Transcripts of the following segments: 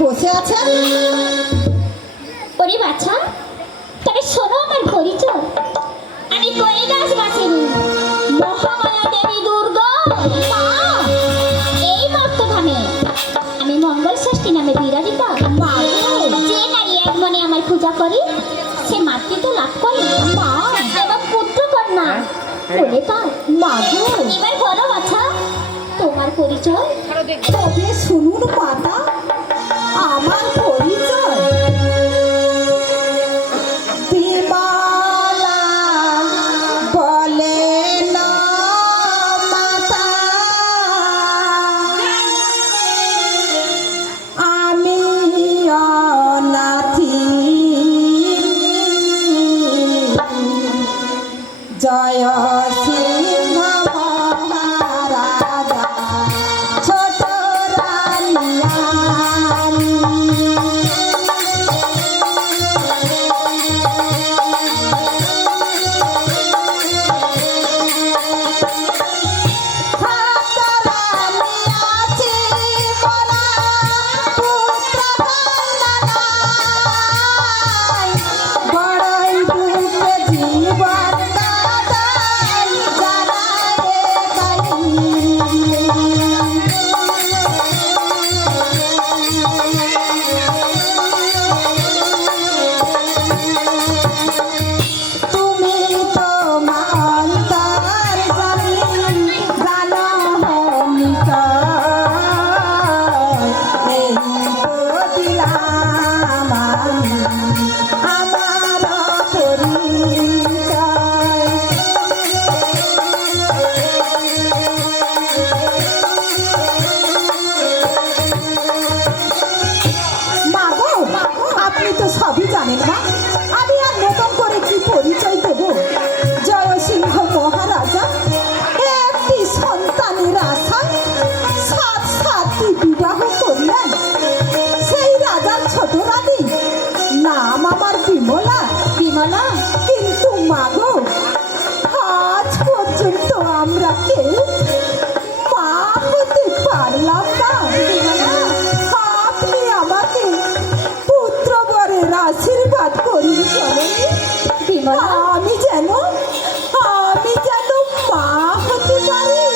বসে আছেন? ওরে বাছা, তবে শোনো আমার পরিচয়। আমি কৈলাসবাসিনী মহামায়া দেবী দুর্গা মা। এই মর্তধামে আমি মঙ্গল ষষ্ঠী নামে বিরাজিতা। যে নারী এক মনে আমার পূজা করে সে মাতৃত্ব লাভ করে মা, এবং পুত্র কন্যা বলে পায় মা। এবার বলো বাছা, তোমার পরিচয়? তবে শুনুন মাতা, আমার পরিচয় বিমলা বলে না মাতা। আমি অনাথী জয় সিংহ মহারাজা ছোট রানিয়ানি। সাত রানী আছি মোরা, পুত্র কন্যা নাই। বড়ই দুঃখে জীবন কাটাই, যারা একাই। তুমি তো মা অন্তর জানি, জানো নিকট। এই তো দিলাম আমি আমার পরিচয়। মা গো, আপনি তো সবই জানেন মা, আমি আর নতুন করে কি পরিচয় দেব? জয় সিংহ মহারাজা একটি সন্তানের আশায় সাতটি বিবাহ করলেন। সেই রাজার ছোট রানী নাম আমার বিমলা। বিমলা, কিন্তু মা গো, আজ পর্যন্ত আমরা কেউ মা হতে পারলাম না। আপনি আমাকে পুত্র বরের আশীর্বাদ করুন জননী। বিমলা, আমি যেন মা হতে পারি।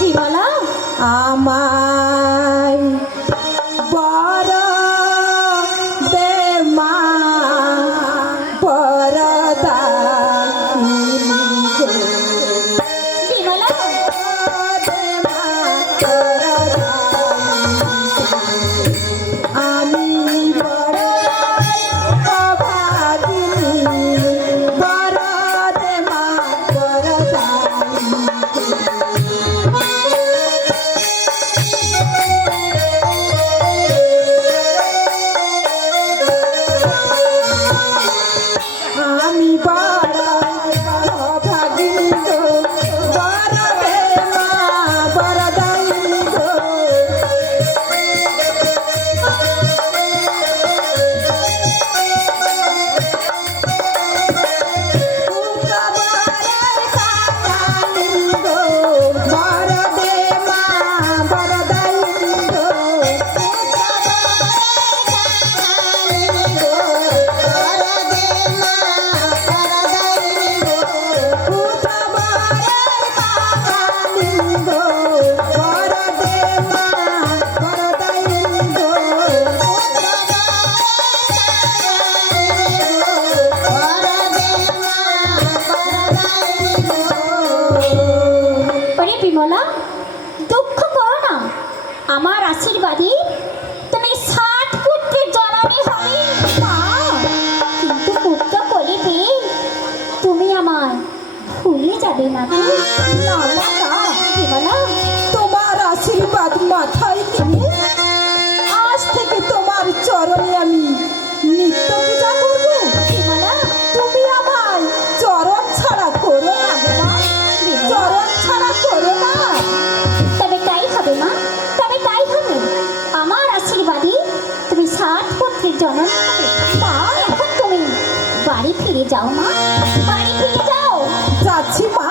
বিমলা, আমায় বর দে মা, বরদায়িনী গো। বিমলা, দে মা, বরদায়িনী। আমি বড় অভাগিনী, বর দে মা, বরদায়িনী। আমি বড় অভাগিনী গো, বর দে মা, বরদায়িনী গো। পুত্র বরের কাঙালি গো, বর দে মা, বরদায়িনী গো। পুত্র বরের কাঙালি গো, বর দে মা, বরদায়িনী গো। পুত্র বরের কাঙালি গো, বর দে মা, বরদায়িনী গো। পুত্র ওরে বিমলা, দুঃখ করো না। আমার আশীর্বাদে তুমি 7 পুত্রের জননী হবে মা। কিন্তু পুত্র কোলে পেয়ে তুমি আমায় ভুলে যাবে না তো? না মাতা, বিমলা, তোমার আশীর্বাদ মাথায় নিয়ে আজ থেকে তোমার চরণে আমি নিত্য পূজা করব। বিমলা, তুমি আমায় চরণ ছাড়া করো না মা, চরণ ছাড়া করো না। তবে তাই হবে মা, তবে তাই হবে। আমার আশীর্বাদে তুমি 7 পুত্রের জননী হবে মা। এখন তুমি বাড়ি ফিরে যাও মা, বাড়ি ফিরে যাও। যাচ্ছি মা,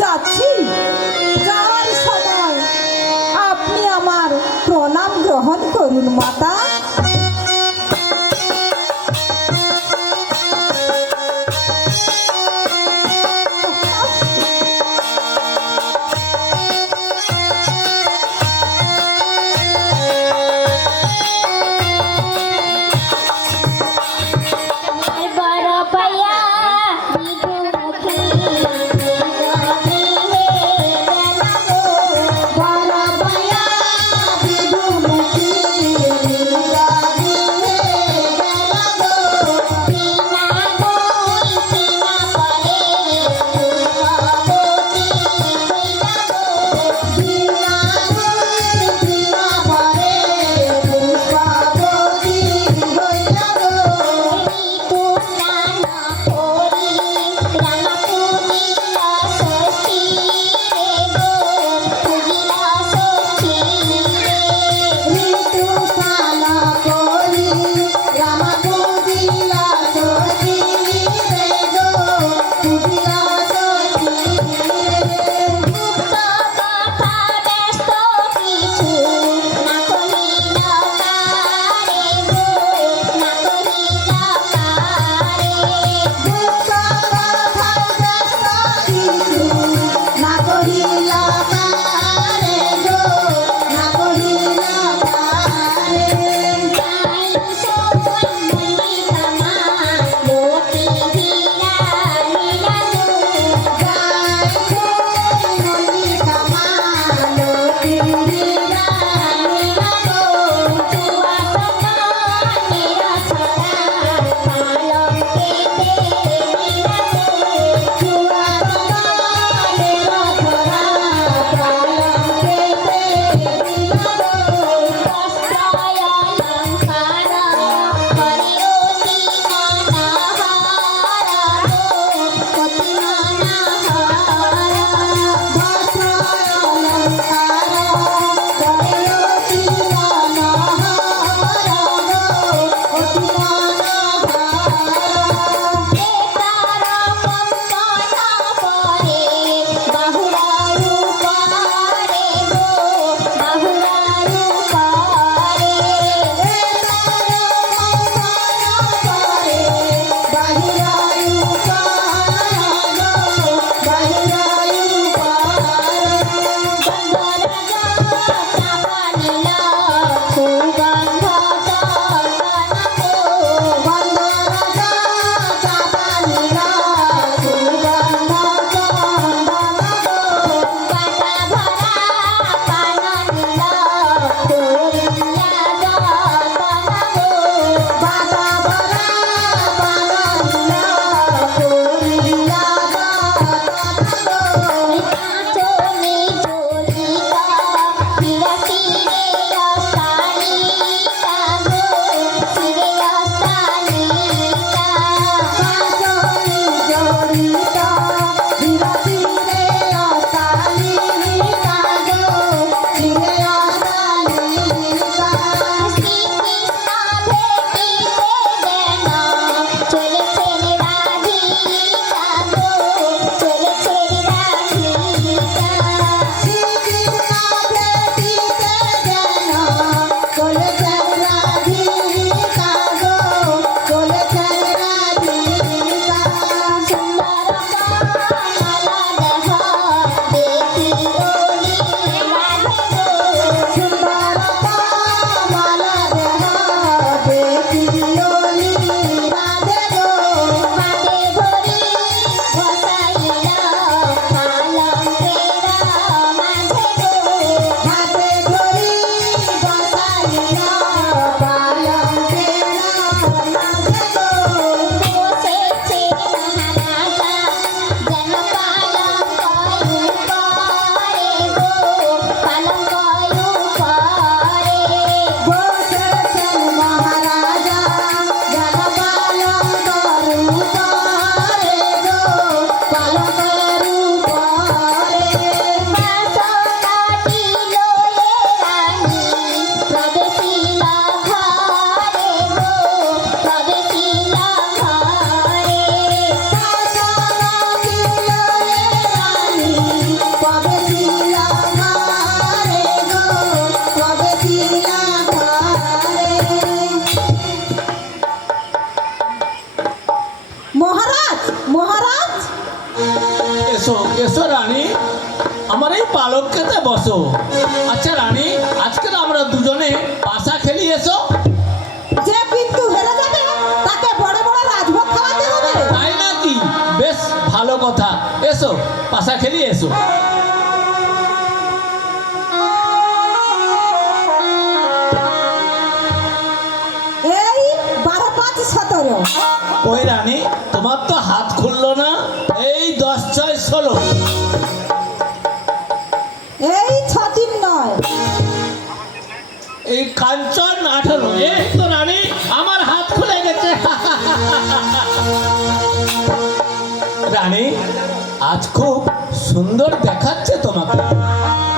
যাচ্ছি। যাওয়ার সময় আপনি আমার প্রণাম গ্রহণ করুন মাতা। চাপা নীল সুগন্ধ চন্দন গো গন্ধ রাজা চাপা নীল সুগন্ধ চন্দন গো পাতা ভরা পান নীল করিয়া যতন গো বাটা ভরা পান নীল করিয়া যতন গো কাঁচনে জড়িত বিরাসিরে অস্তালিকা গো শিরে অস্তালিকা কাজলি জড়িত বিরতিরে অস্তালিকা গো ফিরে অস্তালিকা শ্রীকৃষ্ণ ভেটিতে যেন চলেছেন রাধিকা গো চলেছেন রাধিকা শ্রীকৃষ্ণ ভেটিতে যেন চলেছেন রাধিকা গো চলেছেন রাধিকা সুন্দর কমলা দেহ দেখি ওলি রাধে গো সুন্দর কমল দেহ দেখিওলি রাধে গো হাতে ধরি বসাইলা পালঙ্কের মাঝে গো হাতে ধরি বসাইল পালঙ্কের মাঝে গো বসেছে মহারাজা যেন পালঙ্ক উপরে গো পালঙ্ক উপরে বসেছেন মহারাজা যেন পালঙ্কর উপরে গো পালঙ্কর উপরে বাসনাটি লয়ে রানী প্রবেশিলা ঘরে গো প্রবেশিলা ঘরে শাসনাটি লয়ে রানী প্রবেশিলা ঘরে গো প্রবেশিলা ঘরে মহারাজ মহারাজ এসো এসো রানী আমার এই পালঙ্কেতে বসো। আচ্ছা রানী, আজকে আমরা দুজনে পাশা খেলি, এসো। যে কিন্তু হেরে যাবে তাকে বড় বড় রাজভোগ খাওয়াতে হবে তাই নাকি? বেশ ভালো কথা, এসো পাশা খেলি, এসো। এই 12-5-17 ওই রানী, তোমার তো হাত খুললো না। এই 10-6-16, এই 6-3-9 এই কাঞ্চন 18। এই তো রানী, আমার হাত খুলে গেছে। রানী, আজ খুব সুন্দর দেখাচ্ছে তোমাকে।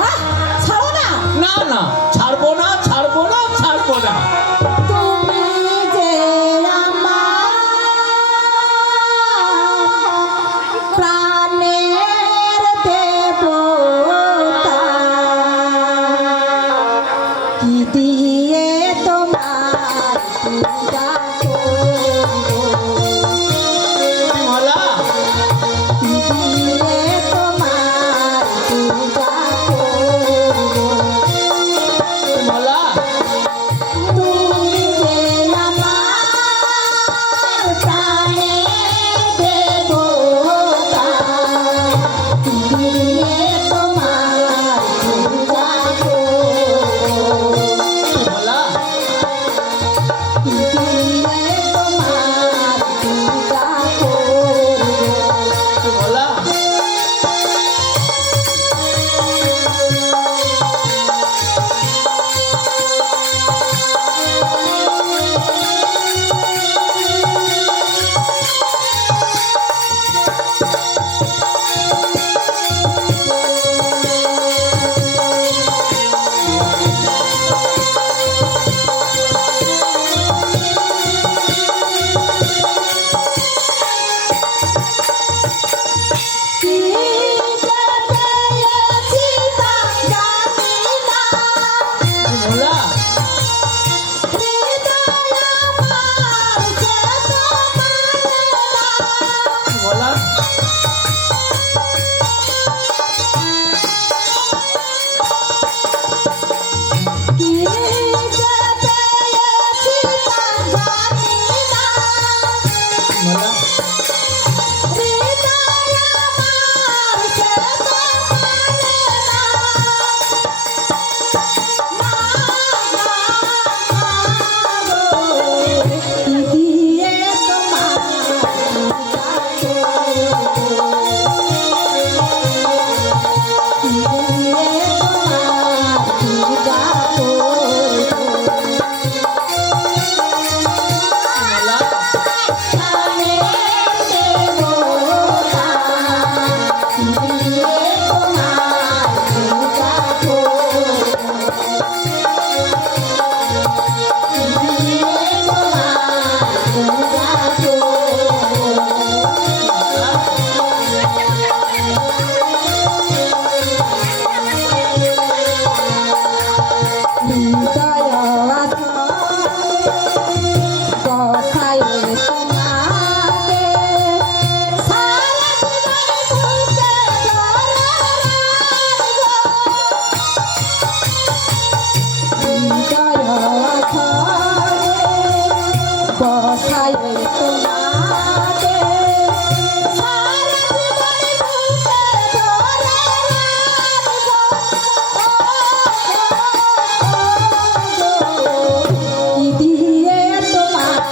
আহ, ছাড়ো না না না, ছাড়বো না, ছাড়বো না, ছাড়বো না। তুমি যে আমার প্রাণের দেবতা কি দিয়ে তোমার পূজা করব বিমলা, কি দিয়ে তোমার পূজা করব বিমলা, তুমি যে আমার প্রাণের দেবতা দিয়ে তোমার পূজা করব বিমলা, দিয়ে হৃদয় কথায় তোমাকে সারা জীবন বুকে ধরে হৃদয় কথায় তোমাকে সারা জীবন বুকে ধরে দিয়ে তোমার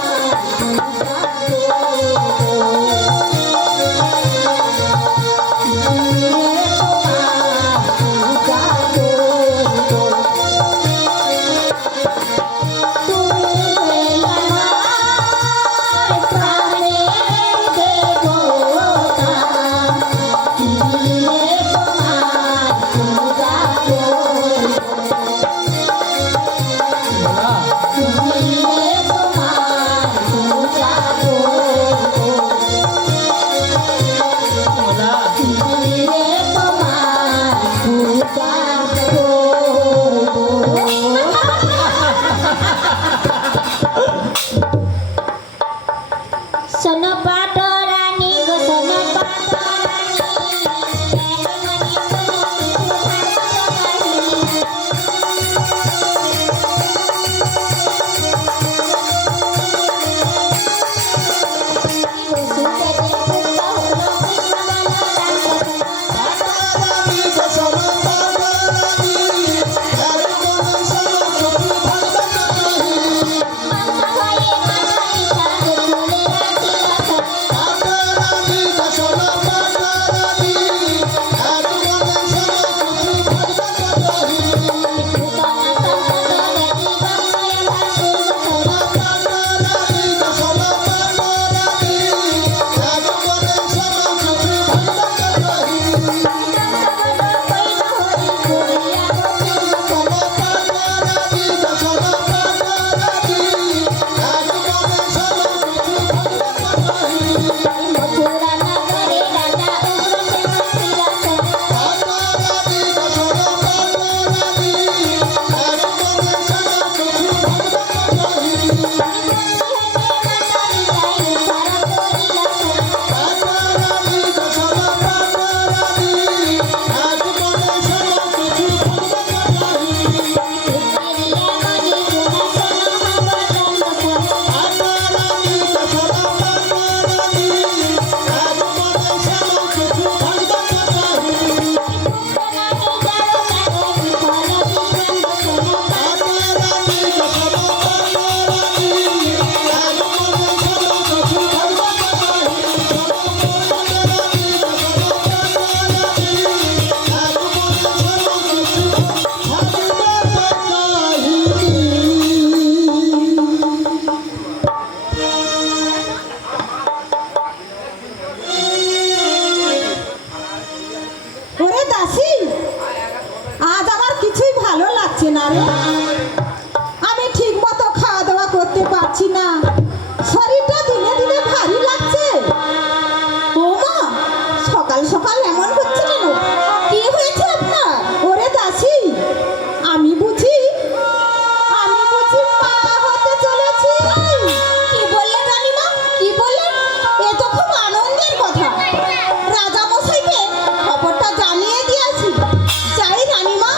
সোনা পাটরানি গো সোনা পাটরানি ওরে দাসী আজ আমার কিছুই ভালো লাগছে না রে আমি ঠিক মতো খাওয়া দাওয়া করতে পারছি না শরীরটা দিনে দিনে ভারী লাগছে ও মা সকাল সকাল এমন হচ্ছে কেন কি হয়েছে আপনার ওরে দাসী আমি বুঝি মা হতে চলেছি কি বললেন রানীমা কি বললেন এ তো খুব আনন্দের কথা রাজা মশাইকে খবরটা জানিয়ে দিয়েছি যাই রানীমা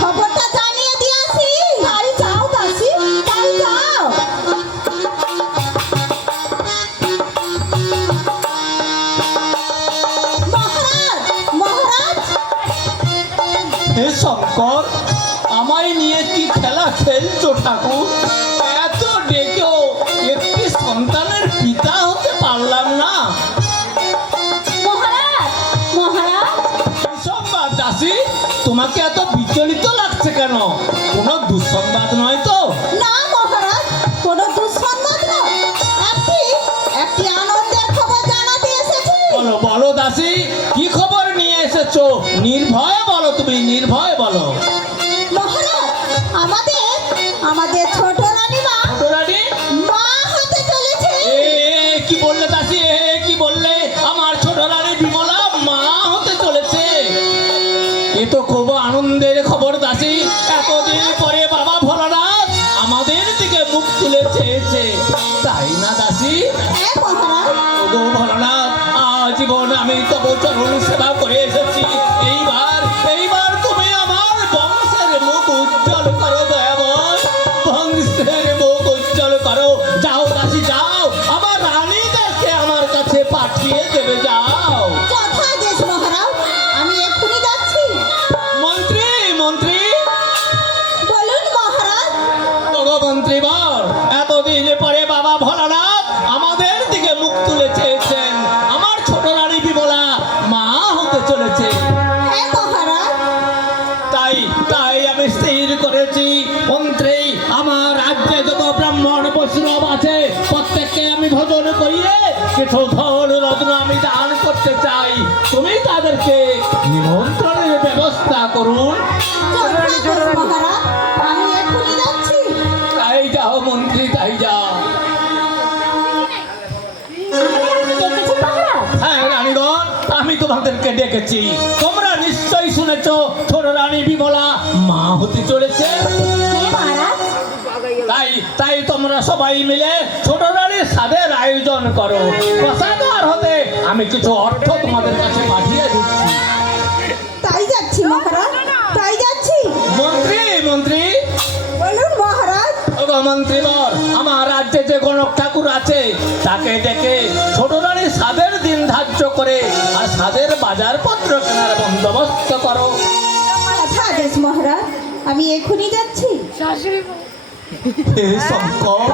খবরটা জানিয়ে দিয়েছি তাই যাও দাসী তাই যাও মহারাজ মহারাজ হে শঙ্কর আমায় নিয়ে কি খেলা খেলছো ঠাকুর এত ডেকেও একটি সন্তানের পিতা হতে পারলাম না মহারাজ মহারাজ দুঃসংবাদ দাসী তোমাকে এত বিচলিত লাগছে কেন কোনো দুঃসংবাদ নয় তো না মহারাজ কোনো দুঃসংবাদ নয় একটি আনন্দের খবর জানাতে এসেছি বলো বলো দাসী কি খবর নিয়ে এসেছো নির্ভয়ে বলো তুমি নির্ভয়ে বলো মহারাজ আমাদের ছোট রানীমা ছোট রানী মা হতে চলেছে কি বললে দাসী কি বললে আমার ছোট রানী বিমলা মা হতে চলেছে এ তো খুব আনন্দের খবর দাসী এতদিন পরে বাবা আমাদের দিকে মুখ তুলে চেয়েছে, তাই না দাসী? হ্যাঁ মহারাজ। ওগো ভোলানাথ, আজীবন আমি তব চরণ সেবা করে এসেছি। এইবার তুমি আমার বংশের মুখ উজ্জ্বল করো দয়াবন, বংশের মুখ উজ্জ্বল করো। যাও দাসী যাও, আমার রানীদেরকে আমার কাছে পাঠিয়ে দেবে, যাও। যথাদেশ মহারাজ, আমি এক্ষুনি যাচ্ছি। মন্ত্রী মন্ত্রী বলুন মহারাজ। ওগো মন্ত্রীবর, এতদিন পরে বাবা ভোলানাথ আমাদের দিকে মুখ তুলে চেয়েছেন। আমার ছোট রানী বিমলা মা হতে চলেছে। হ্যাঁ মহারাজ। তাই তাই আমি স্থির করেছি, মন্ত্রী আমার রাজ্যে যত ব্রাহ্মণ বৈষ্ণব আছে প্রত্যেককে আমি ভোজন করিয়ে কিছু ধন রত্ন আমি দান করতে চাই। তুমি তাদেরকে নিমন্ত্রণের ব্যবস্থা করুন। যথাদেশ মহারাজ, আমি এক্ষুনি যাচ্ছি। তাই যাও মন্ত্রী, তাই যাও। দেখেছেন মহারাজ? হ্যাঁ রানীগণ, আমি তোমাদেরকে ডেকেছি। তোমরা নিশ্চয়ই শুনেছ ছোট রানী বিমলা মা হতে চলেছে। হ্যাঁ মহারাজ। তাই তাই তোমরা সবাই মিলে ছোট রানীর সাদের আয়োজন করো। প্রসাদার হতে আমি কিছু অর্থ তোমাদের কাছে পাঠিয়ে দিচ্ছি। তাই যাচ্ছি মহারাজ, তাই যাচ্ছি। মন্ত্রী মন্ত্রী বলুন মহারাজ। ওগো মন্ত্রীবর, আমার রাজ্যে যে গণক ঠাকুর আছে তাকে ডেকে ছোট রানীর সাদের দিন ধার্য করে আর সাদের বাজারপত্র কেনার বন্দোবস্ত করো। যথাদেশ মহারাজ, আমি এক্ষুনি যাচ্ছি। হে শঙ্কর,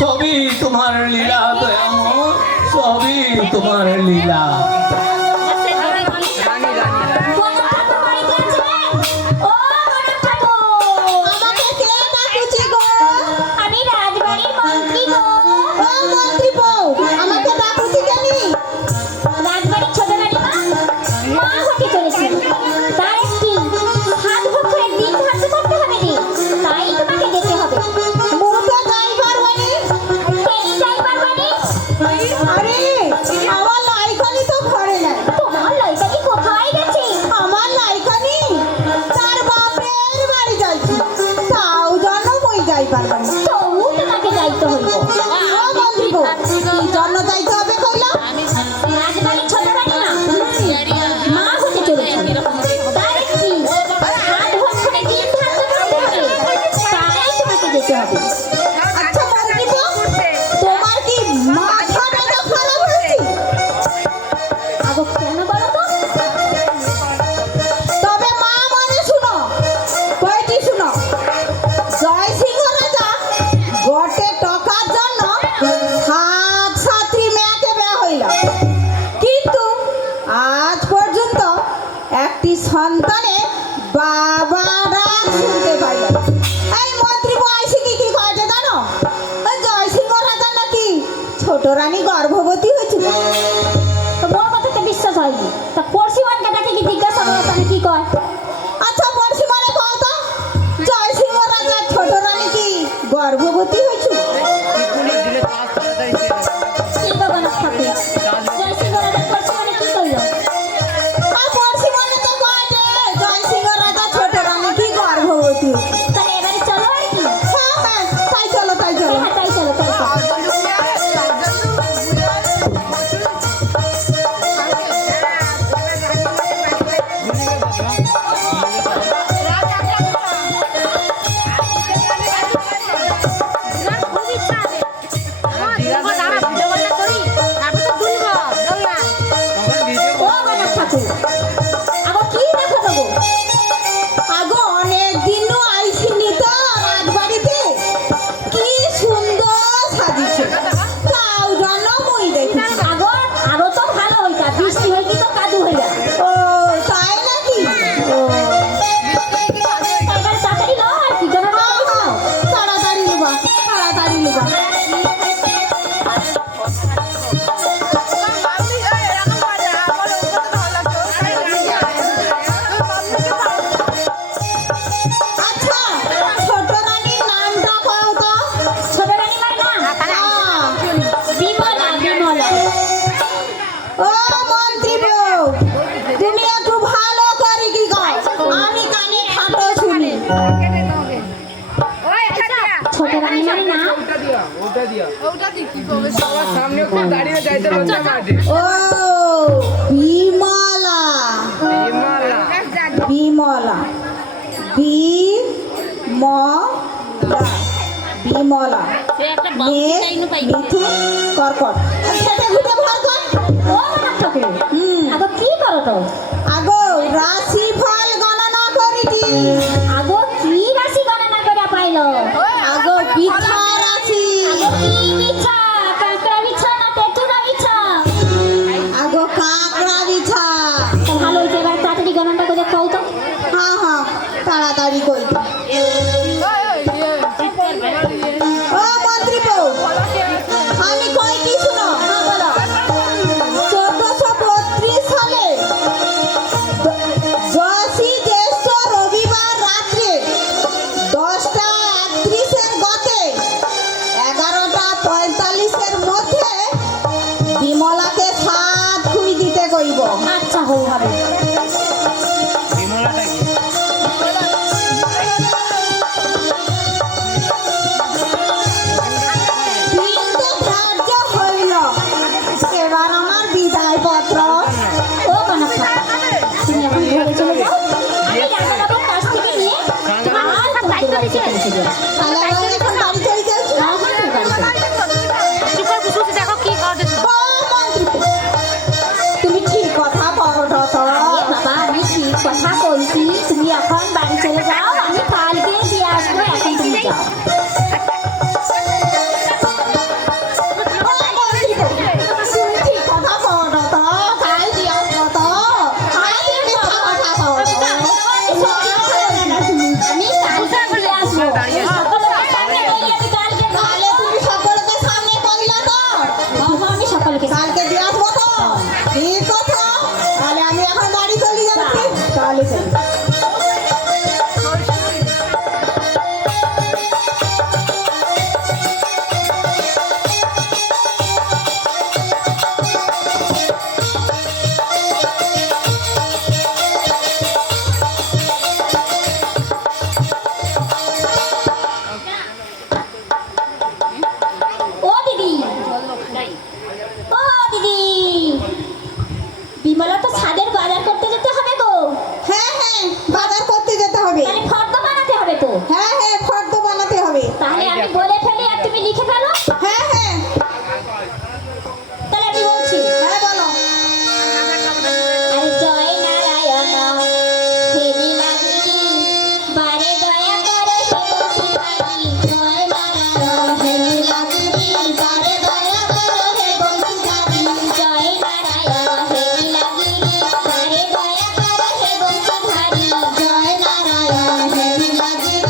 সবই তোমার লীলা দয়াময়, সবই তোমার লীলা। গণক ঠাকুর বাড়িতে আছেন? ও গণক ঠাকুর! আমাকে কে ডাকুছি গো? আমি রাজবাড়ির মন্ত্রী গো। ও মন্ত্রী বউ, আমাকে ডাকুছি কেনি? রাজবাড়ির ছোট রানীমা মা হতে চলেছে, তার একটি হাত ভক্ষণের দিন ধার্য করতে হবে রে, তাই তোমাকে যেতে হবে। মুখে যাই পারবনি। কেনি যাই পারবানি? আরে আমার লাইকানি তো ঘরে নাই। তোমার লইকানি কোথায় গেছে? আমার লাইকানি তার বাপের বাড়ি যাইছি, তাও জন্য মই যাই পারবনি। তবু তোমাকে যাইতে হইব। ও মন্ত্রী বউ, কি জন্য যাইতে হবে কইলা? রাজবাড়ির ছোট রানীমা মা হতে চলেছে, তার একটি হাত ভক্ষণের দিন ধার্য করতে হবে, তাই তোমাকে যেতে হবে। আচ্ছা মন্ত্রী বউ, তোমার কি মাথা ব্যথা খারাপ হয়েছে? আগো কেন বলো তো? তবে মা মানে শুনো, কয়টি শুনো। জয় সিংহ রাজা গটে টকার জন্য সাত সাত্রী মেয়েকে বিয়ে হইল, কিন্তু আজ পর্যন্ত একটি সন্তানের বাবারা শুনতে পাইল। এই মন্ত্রী বয়সে কি কয়টা জানো? ওই জয় সিংহ রাজা নাকি ছোট রানী গর্ভবতী হয়েছিল। তো মোর কথাতে বিশ্বাস হয়নি, তা পড়শি ওয়ানকাটাকে কি জিজ্ঞাসা করো তাহলে কি কয়? আচ্ছা বর্ষি মানে কও তো, জয় সিংহ রাজা ছোট রানী কি গর্ভবতী হয়েছিল? কি গো গণক ঠাকুর, জয় সিংহ রাজার পড়শি মানে কি কইল? আর বর্ষি মানে তো কয় যে জয় সিংহ রাজা ছোট রানী কি গর্ভবতী হয়েছিল। তাহলে এবারে চলো আর কি? হ্যাঁ হ্যাঁ, তাই চলো তাই চলো। হ্যাঁ তাই চলো তাই চলো। ছোট রানী মানে না সামনে খুব দাঁড়িয়ে যাইতে লজ্জা মাঠে ও বিমলা বিমলা বিমলা মিথুন কর্কট সেটা ঘুরে ভর কর ও মাত্রকে হুম আগো কি করো তো আগো রাশি ফল গণনা করিটি আগো কি রাশি গণনা করে পাইলো আগো পিঠা রাশি আগো কি বিছা কাঁকড়া বিছা না তেঁতুলা বিছা আগো কাঁকড়া বিছা তো ভালো হইছে এবার তাড়াতাড়ি গণনা করে কও তো হ্যাঁ হ্যাঁ তাড়াতাড়ি কই ও মন্ত্রী বউ আমি কই কি শুনো হ্যাঁ বলো 1432 সালে 10ই জ্যৈষ্ঠ রবিবার রাত্রে 10:31 এর গতে 11:45 এর মধ্যে বিমলাকে 7 খুই দিতে কইব আচ্ছা হও হবে বিমলাটা কি কিন্তু ধার্য হইল এবার আমার বিদায় পত্র ও কনকটা তুমি এখন ঘরে চলে যাও আমি রান্নাবাবুর কাছ থেকে নিয়ে তোমার আর তোমাকে বাড়িতে পৌঁছে দেবো তাহলে আমরা এখন বাড়ি চলে যাচ্ছি হ্যাঁ হ্যাঁ তুমি বাড়ি চলে যাও। ও মন্ত্রী, তুমি ঠিক কথা বলো তো এ বাবা আমি ঠিক কথা বলছি তুমি এখন বাড়ি চলে যাও আমি কালকে দিয়ে আসবো এখন তুমি যাও ও মন্ত্রী, তুমি ঠিক কথা বলো তো তাই দিও তো আই মিথ্যা কথা বলো আমি কালকে দিয়ে আসবো সকলকে সামনে বলি আমি কালকে তাহলে তুমি সকলকে সামনে কইলা তো আমি সকলকে কালকে দিয়ে আসবো তো ঠিক কথা তাহলে আমি এখন বাড়ি চলে যাচ্ছি তাহলে চলি। ও দিদি ও দিদি বিমলা তো ছাদের বাজার করতে যেতে হবে গো হ্যাঁ হ্যাঁ বাজার করতে যেতে হবে তাহলে ফর্দ বানাতে হবে তো হ্যাঁ হ্যাঁ ফর্দ বানাতে হবে তাহলে আমি বলে ফেলি আর তুমি লিখে ফেলো হ্যাঁ হ্যাঁ তাহলে আমি বলছি হ্যাঁ বলো আর জয় নারায়ণ হেরি লাগি বারে দয়া করো হে বংশীধারী জয় নারায়ণ হেরি লাগি বারে দয়া করো হে বংশীধারী জয় নারায়ণ হেরি লাগি বারে দয়া করো হে বংশীধারী জয় নারায়ণ হেরি লাগিরি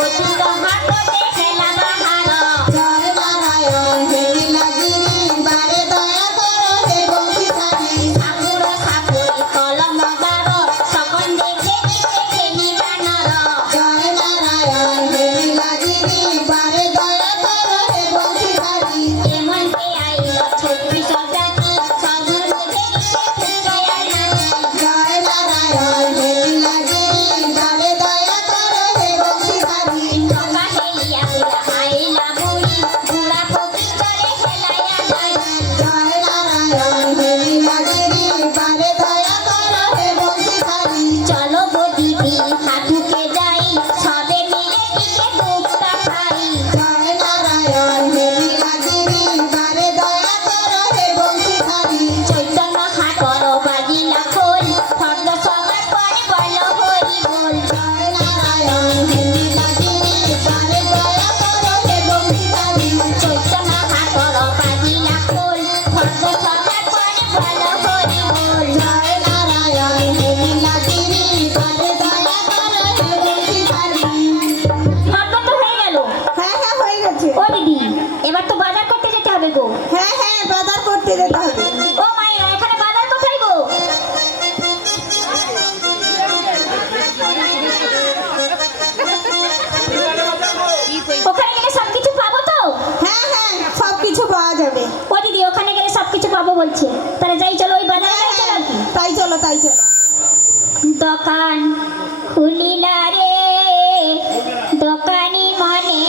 প্রচুর হাটতে হেলা বাহার জয় নারায়ণ হে নীলগিরি বারে দয়া করো হে বংশীধারী ঠাকুর ঠাকুর কলম বারো সকল দেখে দেখে নিবানর জয় নারায়ণ হে নীলগিরি বারে দয়া করো হে বংশীধারী এমন কে আইল 36 জাতি সগুণ দেখে জয়ার নাতি জয় নারায়ণ হে নীলগিরি বারে দয়া করো হে বংশীধারী ঢোকা হেলিয়া বুড়া আইলা বুড়ি বুড়া ফকির চলে হেলাইয়া যাই জয় নারায়ণ হে নীলগিরি বারে দয়া করো হে বংশীধারী চলো গো দিদি হাটুকে যাই সবে মিলে টিকে দুধটা খাই জয় নারায়ণ হে নীলগিরি বারে দয়া করো হে বংশীধারী চৈতন্য হাটর বাজিলা খোল ফর্দ সবার পরে বল হরি বল জয় নারায়ণ হে নীলগিরি বারে দয়া করো হে বংশীধারী চৈতন্য হাটর বাজিলা খোল ফর্দ সবার পরে বল হরি বল জয় নারায়ণ হে নীলগিরি বারে দয়া করো হে বংশীধারী ফর্দ তো হয়ে গেল হ্যাঁ হ্যাঁ হয়ে গেছে ও দিদি এবার তো বাজার করতে যেতে হবে গো হ্যাঁ হ্যাঁ বাজার করতে যেতে হবে ও মায়েরা এখানে বাজার কোথায় গো ওখানে গেলে সবকিছু পাবো তো হ্যাঁ হ্যাঁ সব কিছু পাওয়া যাবে ও দিদি ওখানে গেলে সবকিছু পাবো বলছে তাহলে যাই চলো ওই বাজারে যাই চলো আর কি। তাই চলো তাই চলো দোকান খুলিলা রে দোকানি মনে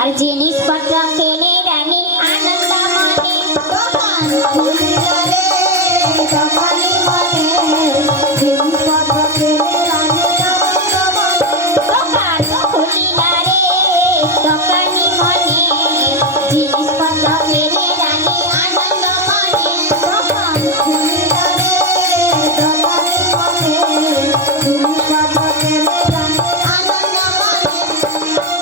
আর জিনিসপত্র কেনে রানী আনন্দ মনে দোকান খুলিলা রে দোকানি মনে জিনিসপত্র কেনে রানী আনন্দ মনে দোকান খুলিলা রে দোকানি মনে জিনিসপত্র কেনে রানী আনন্দ মনে দোকান খুলিলা রে দোকানি মনে জিনিসপত্র কেনে রানী আনন্দ মনে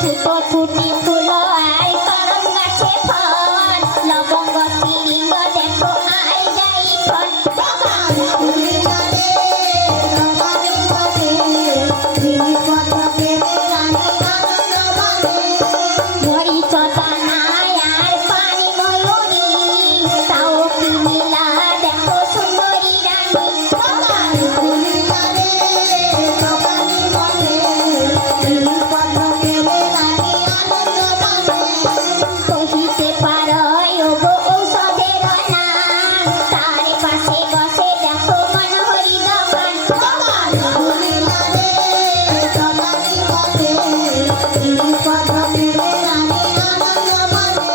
ফুটো ফুটি ফুল আর করম গাছে ফল লবঙ্গ শিরিঙ্গ দেখো আই যাই ফল দোকান খুলিলা রে দোকানি মনে জিনিসপত্র কেনে রানী আনন্দ মনে মরি চটানায় আর পানি ময়ূরী তাও কিনিলা দেখো সুন্দরী রানী দোকান খুলিলা রে দোকানি মনে জিনিসপত্র কেনে রানী আনন্দ মনে কহিতে পারো গো ঔষধের নাম তারে পাশে বসে দেখো মনোহরি দোকান দোকান খুলিলা রে দোকানি মনে জিনিসপত্র কেনে রানী আনন্দ মনে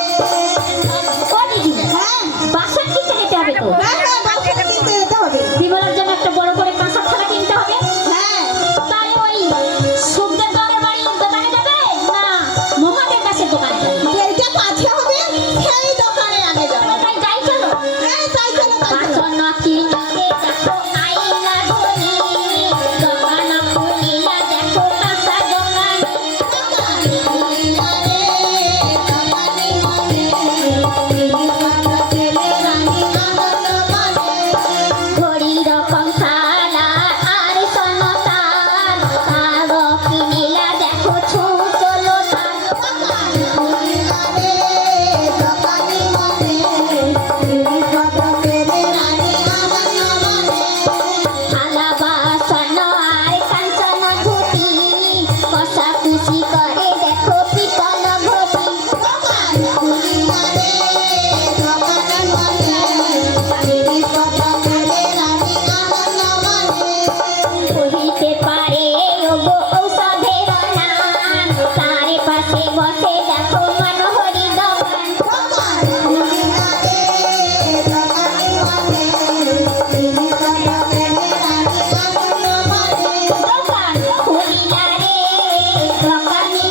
ও দিদি হ্যাঁ বাসার কিনতে যেতে হবে তো হ্যাঁ হ্যাঁ বাজারে কিনতে যেতে হবে বিমলার জন্য একটা বড় করে কাঁসার থালা কিনতে হবে হ্যাঁ তাই ওই সুখদেব বাবার বাড়ির দোকানে যাবে না মহাদেব দাসের দোকানে যাবে যেইটা কাছে হবে সেই দোকানে আগে যাবো তাই যাই চলো হ্যাঁ তাই চলো তাই চলো বাসন কিনতে দেখো আইলা ধরি দোকান খুলিলা দেখো কাঁসা দোকান দোকান খুলিলা রে দোকানি মনে জিনিসপত্র কেনে রানী আনন্দ মনে ঘড়ি রকম থালা আর সনতান আরো কিনিলা দেখো ছুটলো তার দোকান খুলিলা রে দোকানি মনে জিনিসপত্র কেনে রানী আনন্দ মনে থালা বাসন আর কাঞ্চন ধুতি কষা খুশি করে দেখো পিতল ঘটি দোকান খুলিলা রে দোকানি মনে জিনিসপত্র কেনে রানী আনন্দ মনে কহিতে পারে ওগো ঔষধের নাম তারে পাশে বসে দেখো মনোহরি দোকান দোকান খুলিলা রে দোকানি মনে জিনিসপত্র কেনে রানী আনন্দ মনে দোকান খুলিলা রে দোকানি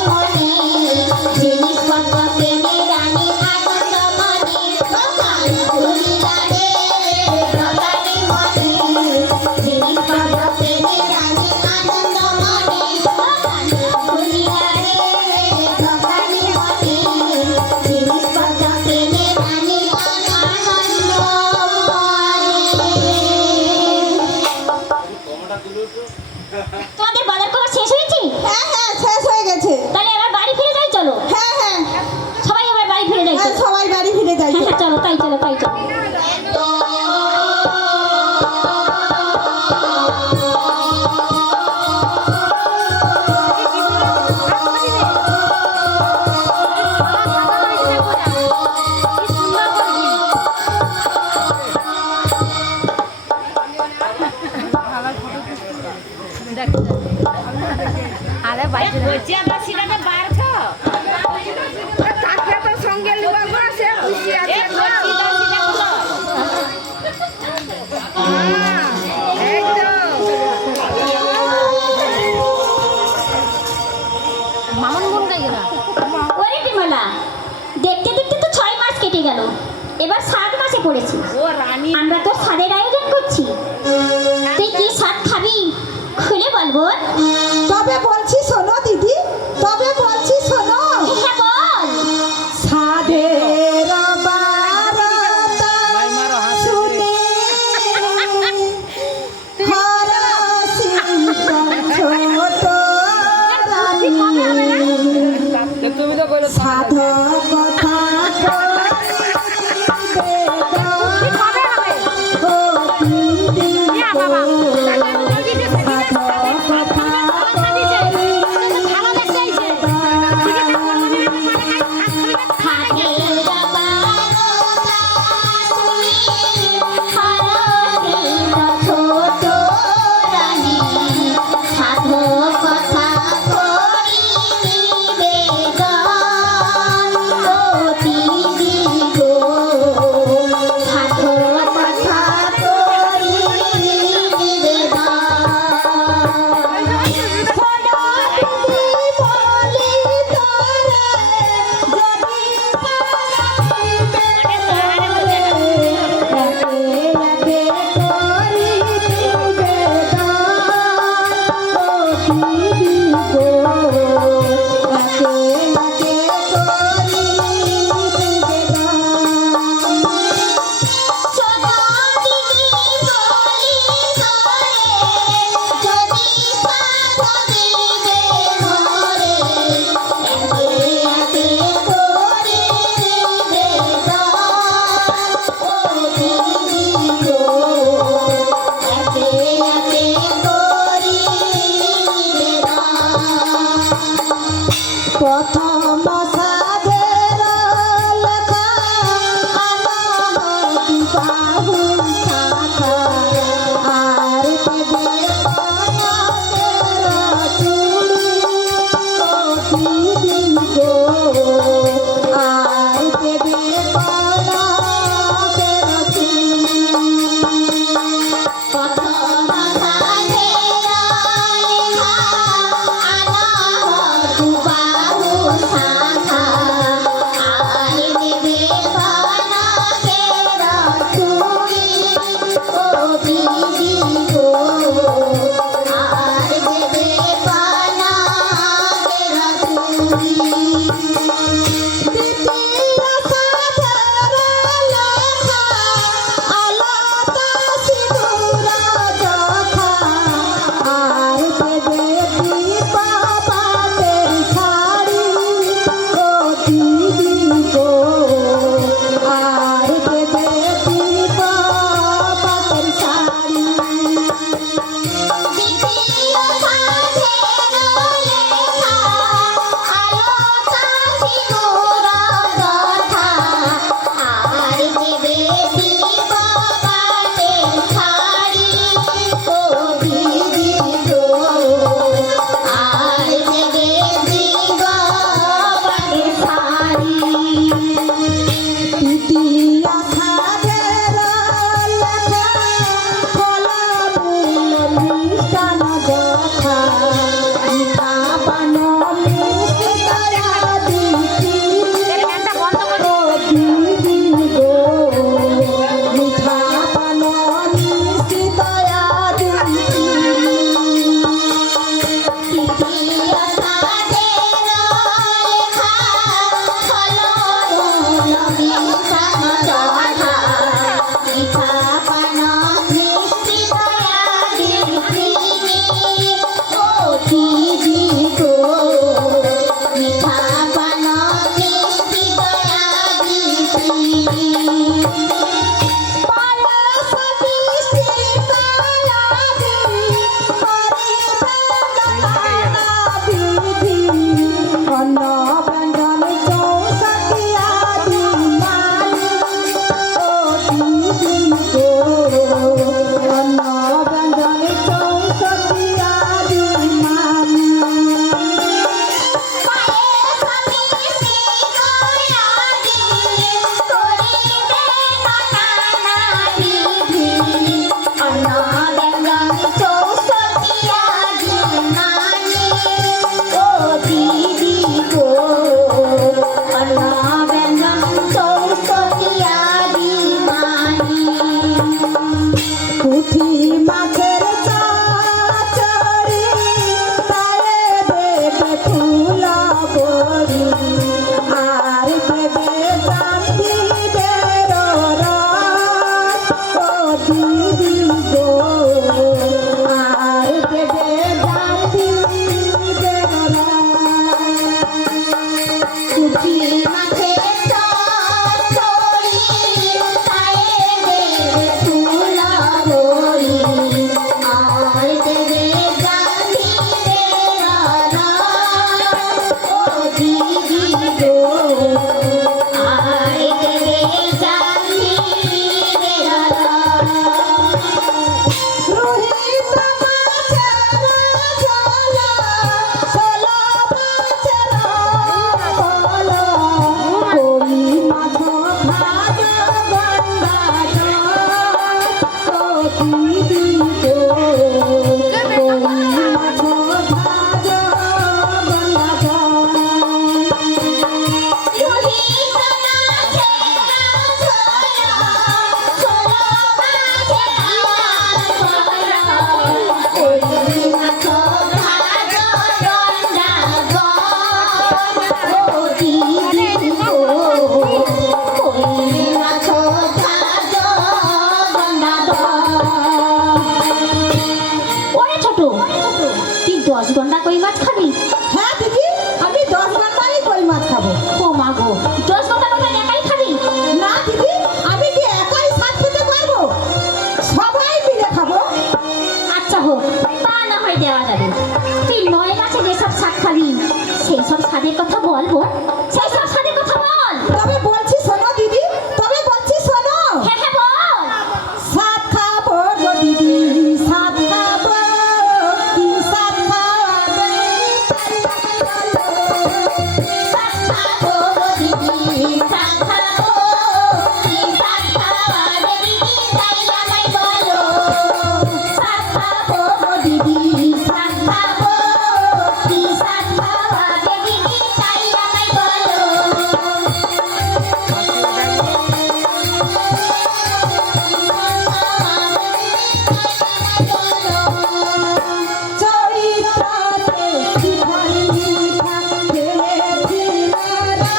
তাকে তো সঙ্গে লিবার করে সে খুশি আছে ওরে বিমলা, দেখতে দেখতে তো 6 মাস কেটে গেল, এবার 7 মাসে পড়েছি। আমরা তো স্বাদের আয়োজন করছি, তুই কি স্বাদ খাবি খুলে বলবো? তবে বলছি শোনো দিদি, তবে বলছি শোনো। হ্যাঁ বল। সাধের বারতা শুনে হরসি ছোট রানী তুমি তো কইলো সাধ কথা প্রথম সাধের লেখা আমার বাহু শাখা আর দেবে কনকের চুড়ি দিদি গো আর দেবে কনকের চুড়ি প্রথম সাধের লেখা আনা বাহু শাখা স্বাদের কথা বল বোন, সেই সব স্বাদের কথা বল। তবে বলছি শোনো দিদি, তবে বলছি শোনো। হ্যাঁ হ্যাঁ বল। সাত খাবো গো দিদি, সাত খাবো, কি সাত খাবে? সাত খাবো গো দিদি, সাত খাবো, কি সাত খাওয়াবে দিদি তাই আমায় বলো। সাত খাবো গো দিদি, সাত খাবো, কি সাত খাওয়াবে দিদি তাই আমায় বলো। চরিত্রতে কি ভাই মিঠা খেয়েছি নারা,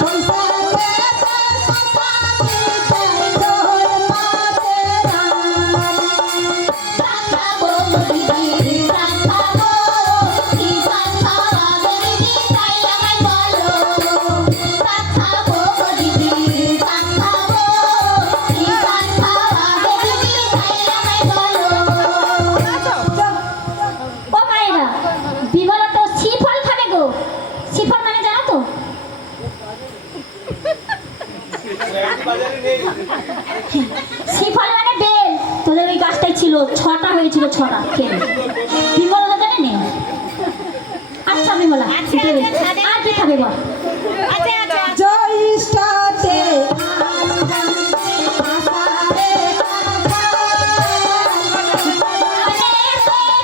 পয়সা পেতে সপা মিঠা জোর মাঝে সাত খাবো গো দিদি, সাত খাবো, কি সাত খাওয়াবে দিদি তাই আমায় বলো। সাত খাবো গো দিদি, সাত খাবো, কি সাত খাওয়াবে দিদি তাই আমায় বলো। ও মায়েরা, বিমলা তো শ্রীফল খাবে গো। শ্রীফল মানে জানো তো? শ্রীফল মানে বেল। তোদের ওই গাছটাই ছিল, 6টা হয়েছিল, 6টা খেয়ে। বিমলা তো জানে না। আচ্ছা বিমলা, দেবে। আর কি খাবে বল? জ্যৈষ্ঠতে আষাঢ়ে আষাঢ়,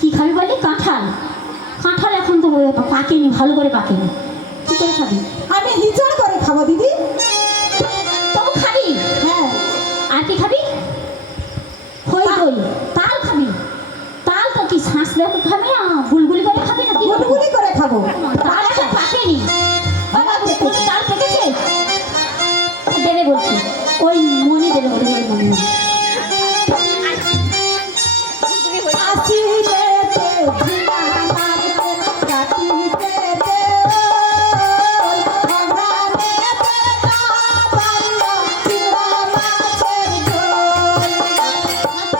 কি খাবি বললি? কাঁঠাল। কাঁঠাল এখন তো পাকেনি, ভালো করে পাকেনি। কি করে খাবি? আমি হিচড় করে খাবো দিদি। তবু খাবি? হ্যাঁ, আর কি খাবি? খই দই। তাল খাবি? তাল তো কি শ্বাস দেখে খাবি না, গুলগুলি করে খাবি না? কি করবি? গুলগুলি করে খাবো। তাল এখন পাকেনি। কোনো তাল পেকেছে? দেবে বলছি, ওই মনি দেবে, ওই মনি। আসিলেতে ঝিনা মারতে, কাটিতে অগ্রানেতে কাবান্ন, চিংড়া মাছের ঝোল।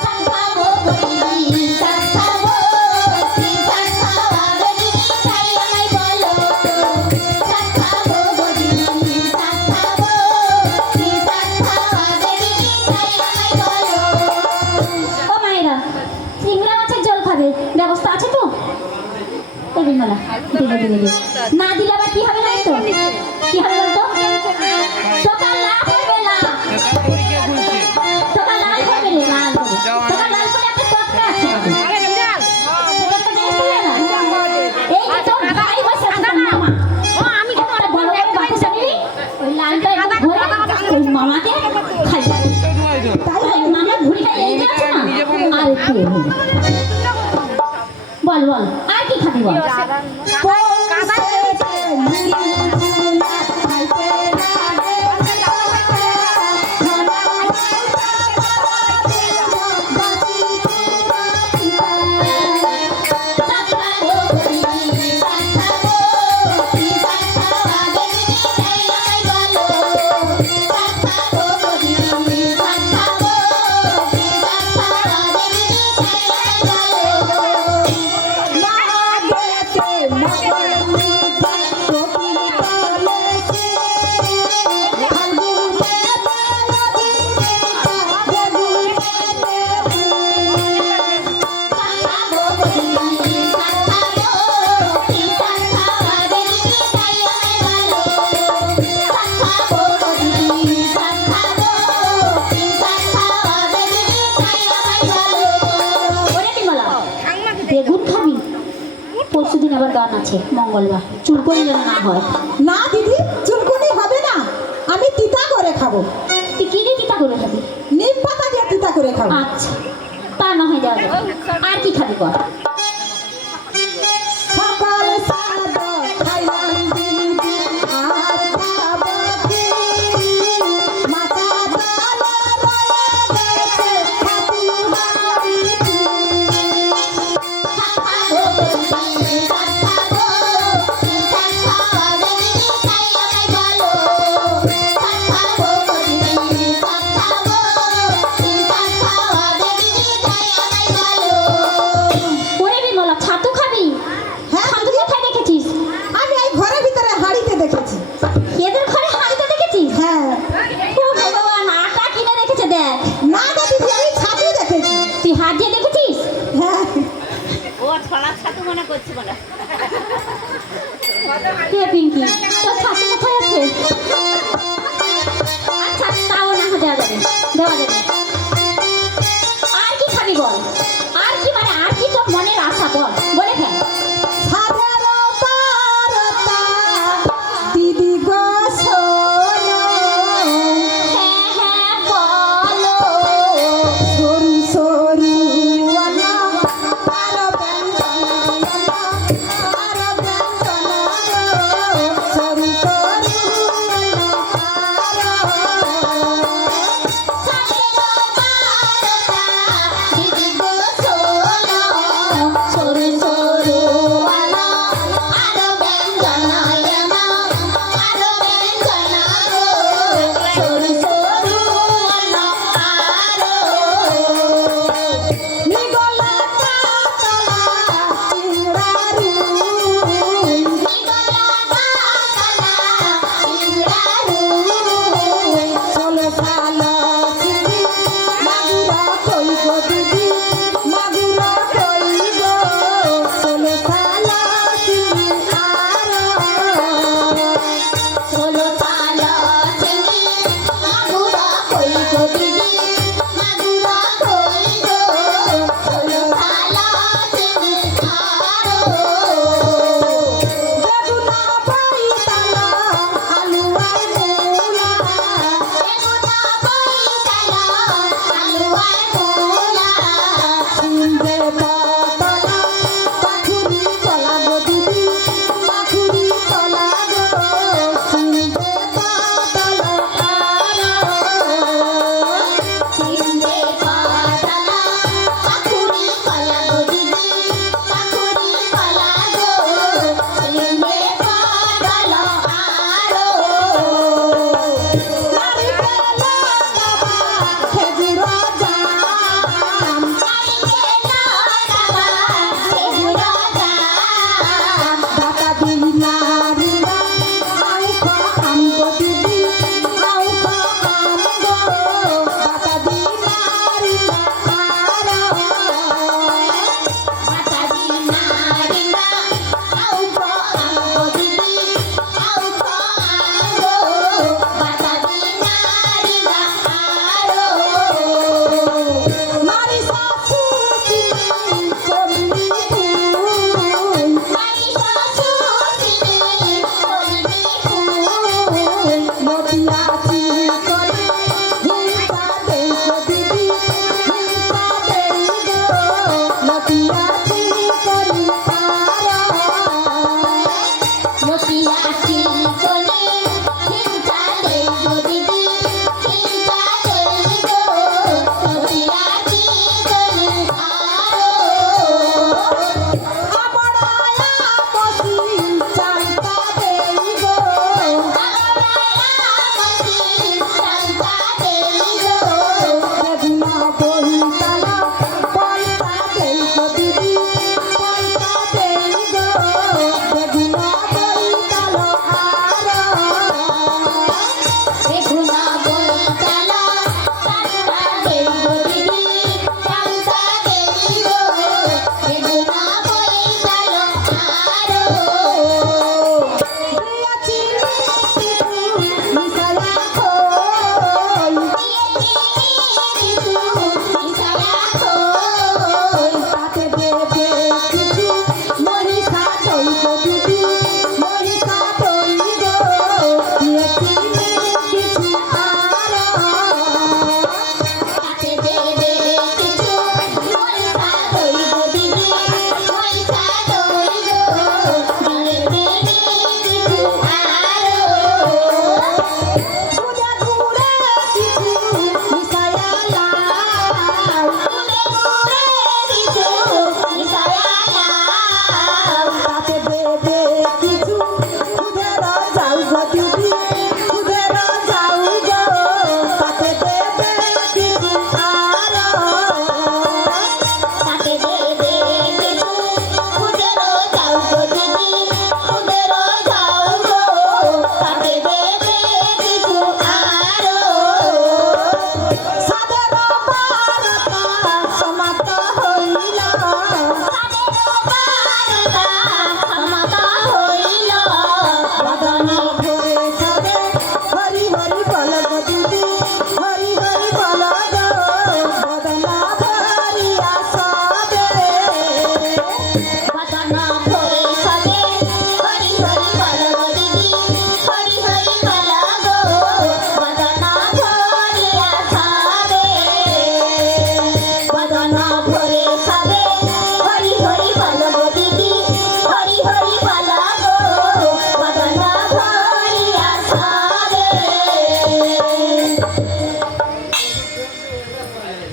সাত খাবো গো দিদি, সাত খাবো, কি সাত খাওয়াবে দিদি তাই আমায় বলো। সাত খাবো গো দিদি, সাত খাবো, কি সাত খাওয়াবে দিদি তাই আমায় বলো। ও মায়েরা, চিংড়া মাছের ঝোল খাবে, ব্যবস্থা আছে তো? এই বিমলা, দিলে দিলে দিলে। না দিলে আবার কি হবে না তো? কি হবে বলতো? সকাল লাল করবে না, সকাল লাল করবে না, লাল করবে। সকাল লাল করে একটা তরকা আছে। সেটা তো দেখতে না। এই যে তোর ভাই বসে আছে, তোর মামা। আমি তো বড় বড় বাচ্চা নিবি, ওই লালটা একটু ধরে ওই মামাকে খাই। তাই মামার ভুড়িটা এই যে আছে না, আর একটু এ হবে। বল বল, আর কি খাবি বল? পৌষেতে নীলকুলা খাইতে লাগে, ঘনা বাসি কুমারিতা। সাত খাবো গো দিদি, সাত খাবো, কি সাত খাওয়াবে দিদি তাই আমায় বলো। সাত খাবো গো দিদি, সাত খাবো, কি সাত খাওয়াবে দিদি তাই আমায় বলো। মাগেতে মকর মিঠা কোকিল কলেছে, ফাল্গুনেতে নদীর মিঠা বেগুনেতে ফুল। সাত খাবো গো দিদি, সাত খাবো, কি সাত খাওয়াবে দিদি তাই আমায় বলো। সাত খাবো গো দিদি, সাত খাবো, কি সাত খাওয়াবে দিদি তাই আমায় বলো। ওরে বিমলা, বেগুন খাবি? পরশুদিন আবার গান আছে, মঙ্গলবার, চুলকনি যেন না হয়। না দিদি, চুলকুনি হবে না, আমি তিতা করে খাবো। তুই কি দিয়ে তিতা করে খাবি? নিম পাতা দিয়ে তিতা করে খাবো। আচ্ছা, তা না হয় যাবে। আর কি খাবি বল? সকাল সাদা খাইলাম দিদি, আর খাবো কি? মাথা ডালা রয়ে কে পিঙ্কি তোর ছাত্র কোথায় আছে? আচ্ছা তাও না দেওয়া যাবে দেওয়া যাবে। আর কি খাবি বল? আর কি মানে আর কি তোর মনের আশা বল, বলে ফেল। সাধের পারতা দিদি গো শোনো, হ্যাঁ হ্যাঁ বলো। সরু সরু আনা আর ব্যঞ্জনা আর ব্যঞ্জনা সরু সরু দিদি গো শোনো, সরু সরু আলো, আরো ব্যঞ্জনায় না, আরো ব্যঞ্জনা গো, সরু সরু আলো, আরো। নিগলা কাতলা চিংড়ারু নিগলা কাতলা চিংড়ারু, চলে সালা চিংড়ি মাগুরা কই গো দিদি মাগুরা কই গো চলে সালা চিংড়ি ষোলো সালা চিংড়ি মাগুরা কই গো দিদি, মাগুরা কই গো, ষোলো সালা চিংড়ি আরো। বেগুনা বইতালা আলুয়ার মূলা বেগুনা বইতালা আলুয়ার মূলা, সিন্দে পাতলা পাখুরি তলা গো দিদি পাখুরি তলা গো সিন্দে পাতলা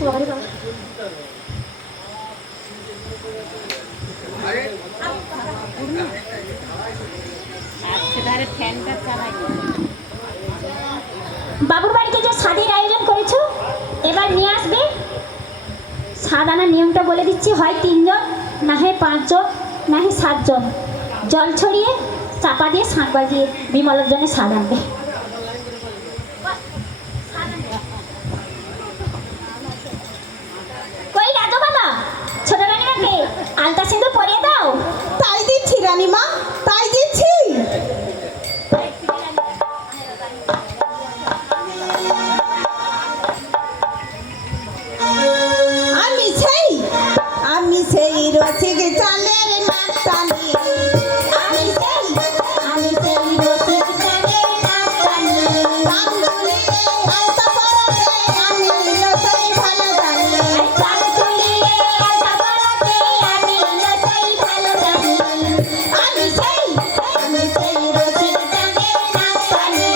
বাবারে বাবা। বাবুর বাড়িতে যে স্বাদের আয়োজন করেছো এবার নিয়ে আসবে। স্বাদ আনার নিয়মটা বলে দিচ্ছি, হয় 3 জন, না হয় 5 জন, না হয় 7 জন। জল ছড়িয়ে চাপা দিয়ে শাঁখ বাজিয়ে বিমলের জন্য স্বাদ আনবে। কই রাজবালা, ছোট রানীমাকে আলতা সিঁদুর পরিয়ে দাও। তাই দিচ্ছি রানীমা, তাই দিচ্ছি। আমি সেই রসিক চালের নাচতানি, আমি সেই রসিক চালের নাচতানি, গান দুলিয়ে আলতা পরাতে আমি লসাই ভালো জানি, গান তুলিয়ে আলতা পরাতে আমি লসাই ভালো জানি। আমি সেই রসিক চালের নাচতানি,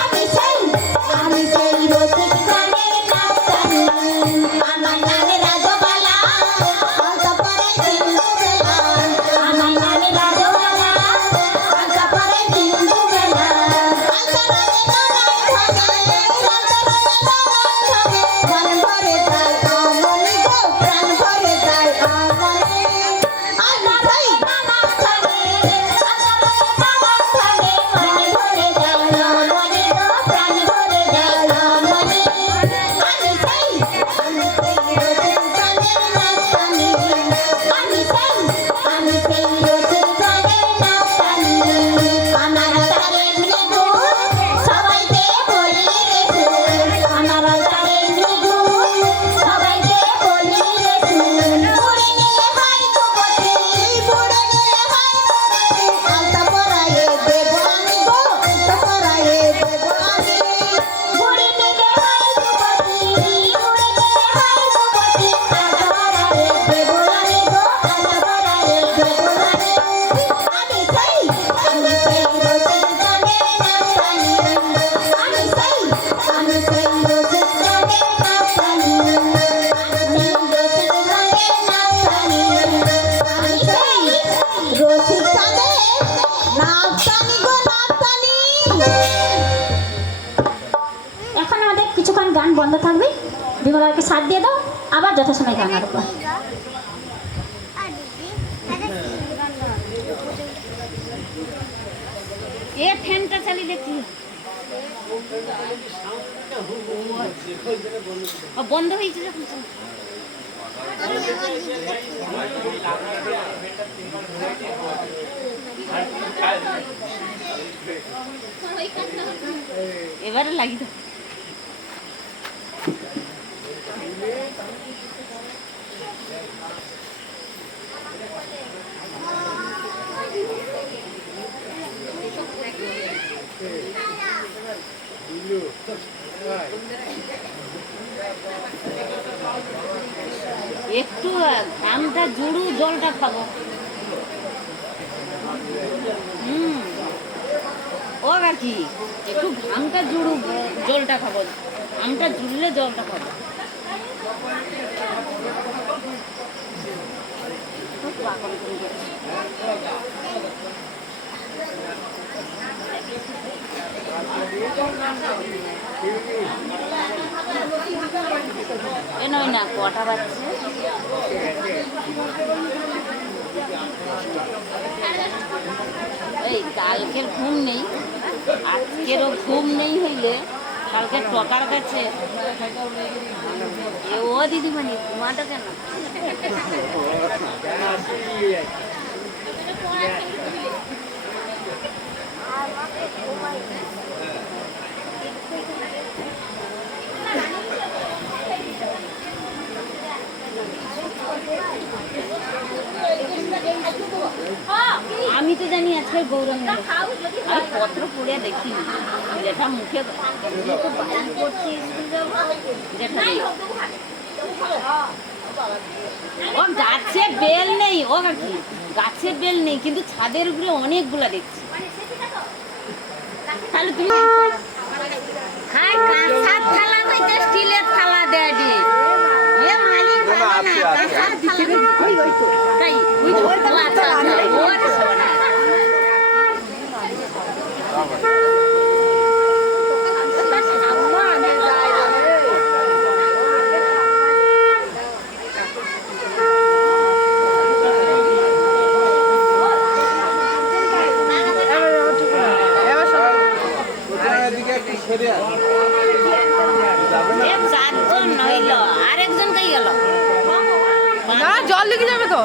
আমি সেই রসিক চালের নাচতানি। আমার নামে রাজবালা, আলতা পরাই দিন্দু বেলা, আমার নামে রাজবালা, আলতা পরাই দিন্দু বেলা, আলতা রঙে নরম ভাগে, আলতা রঙে নরম ভাগে, মন ভরে যায় আমনি গো, প্রাণ ভরে যায় আমনি। আমি সেই নানা থাকে, আলতা রঙে নানা থাকে, মনে ভরে যায় রমণী গো, প্রাণ ভরে যায় রমণী। আমি সেই রসিক চালের নাচতানি, আমি সেই রসিক চালের নাচতানি। আমার তারে মৃদু সবাইকে বলি রে শুন, আমার তারে মৃদু সবাইকে বলি রে শুন। বুড়ি নিলে হয় যুবতী, বুড়ি নিলে হয় যুবতী, আলতা পরায়ে দেব আমি গো, আলতা পরায়ে দেব আমি। বুড়ি নিলে হয় যুবতী, বুড়ি নিলে হয় যুবতী, আলতা পরায়ে দেব আমি গো, আলতা পরায়ে দেব আমি। আমি সেই রসিক চালের নাচতানি, আমি সেই রসিক চালের নাচতানি, আমি রসিক চালের নাচতানি, আমি সেই রসিক চালের নাচতানি গো, নাচতানি। এখন আমাদের কিছুক্ষণ গান বন্ধ থাকবে, বিমলাকে সাথ দিয়ে দাও, আবার যথাসময় গান আরম্ভ। এ ফ্যানটা চালিয়ে দেখছি বন্ধ হয়েছে যখন এবারে লাগি তো একটু ঘামটা জুড়ু জলটা খাবো ও কাকি একটু ঘামটা জুড়ু জলটা খাবো, ঘামটা জুড়লে জলটা খাবো। এ নয় না কটা বাজছে, এই কালকের ঘুম নেই, আজকেরও ঘুম নেই হইলে কালকে টকার কাছে এ ও দিদিমণি ঘুমাটা কেন? আমি তো জানি আজকে গৌরব নেই, আমি পত্র পড়ে দেখিনি, যেটা মুখে যেটা ও গাছে বেল নেই, ও কি গাছে বেল নেই, কিন্তু ছাদের উপরে অনেকগুলা দেখছি। তাহলে তুমি কাঁসার থালা কইতে স্টিলের থালা দেয় তাই ওই তো আচ্ছা আচ্ছা ও আচ্ছা চারজন নইল আরেকজন কই গেল না জল লেগে যাবে তো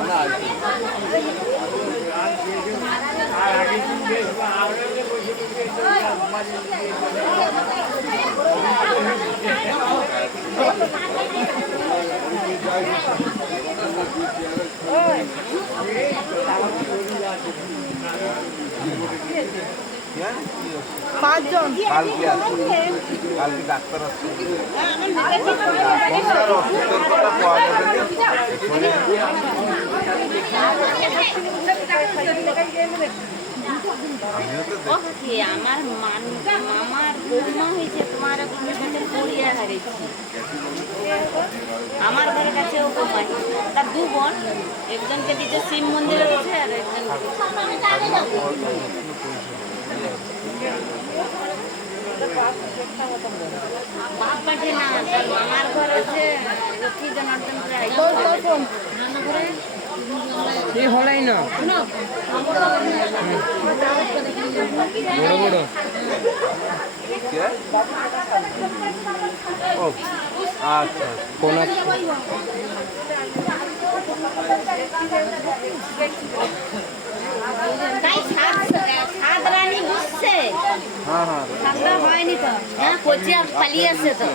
পাঁচজন কালকে ডাক্তার আসছে ডাক্তার অসুস্থের কথা পাওয়া যাবে ওকে আমার মামার বৌমা হয়েছে তোমার কাছে পড়িয়া হারিয়েছি আমার ঘরের কাছে ও বোমাই তার দু বোন একজনকে দিচ্ছে শিব মন্দিরে রয়েছে আর একজনকে বাপ পাঠে না তার মামার ঘর আছে লক্ষ্মী জনার্দন প্রায় হলাই না বড় বড় ও আচ্ছা কোন আছে তাই সাত রানী বুঝছে হ্যাঁ হ্যাঁ সাতটা হয়নি তো হ্যাঁ কোচিয়া পালিয়ে আসছে তো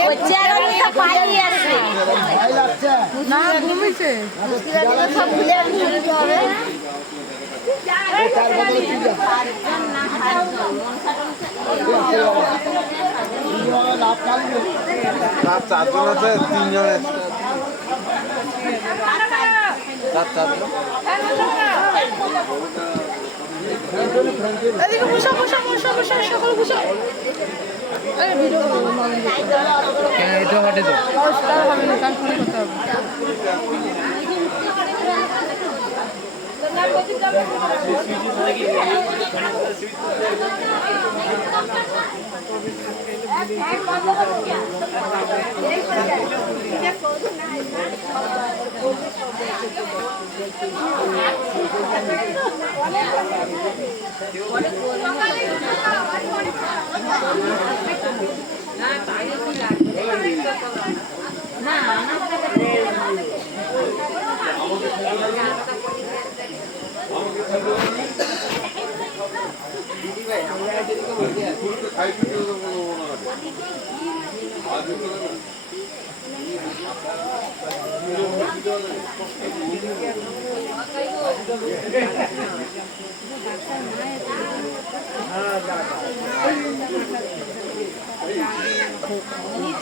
কোচিয়া রানী তো পালিয়ে আসছে না ঘুমিছে সব ভুলে ফেলতে হবে রাত চারজন আছে তিনজন আছে রাত চারজন এদিকে বসো বসো বসো বসো সকল বসো কেন এটা হাটে তো হবে না কাল ফোন করতে হবে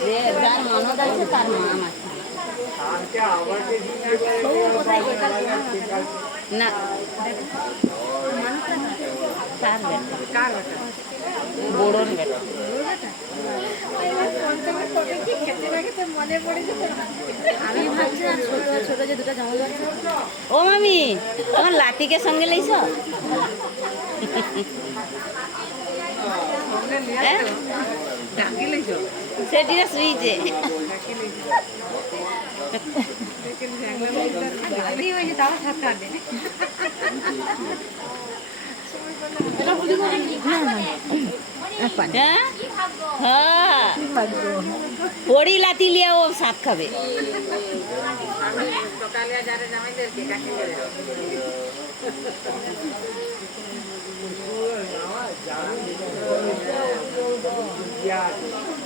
যে যার মনত আছে তার নাম আছে না তার বেটা বড়োর বেটা আমি ভাবছি আর ছোট ছোট যে দুটো জামা আছে ও মামি তোমার লাঠিকে সঙ্গে লইছ সেটিরা শুইছে বড়ি লাতি লিয়া ও সাত খাবে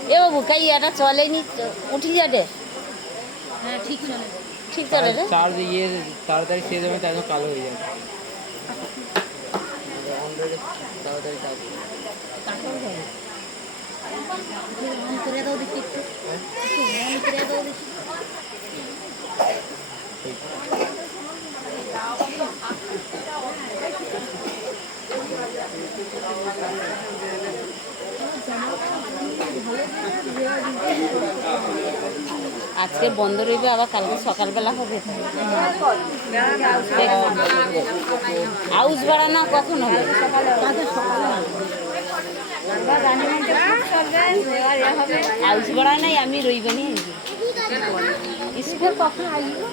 এ বাবু কাইয়াটা চলেনি উঠি যাবে হ্যাঁ ঠিক চলে ঠিক চলে রে চার্জ ইয়ে তাড়াতাড়ি শেষ হবে তাই কালো হয়ে যাবে তাড়াতাড়ি চার্জ অন করে দাও দেখি একটু অন করে দাও দেখি ভালো আজকে বন্ধ রইবে, আবার কালকে সকালবেলা হবে। আউস বাড়ানো কখন হবে? আউস বাড়া নাই, আমি রইবে নি। স্কুল কখন আসবো?